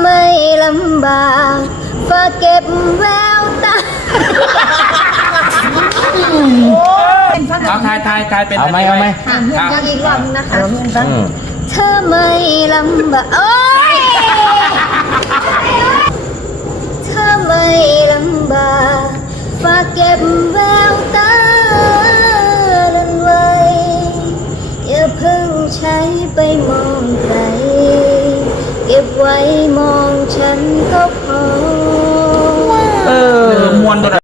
ไม่ลำบากฝากเก็บแววตา เอาทายเป็น เอาไหม ยังอีกรอบนะคะ อืม เธอไม่ลำบากโอ๊ยเธอไม่ลำบากฝากเก็บแววตานั้นไว้อย่าเพิ่งใช้ไปมองใครเก็บไว้มองฉันก็พอ มวนตัว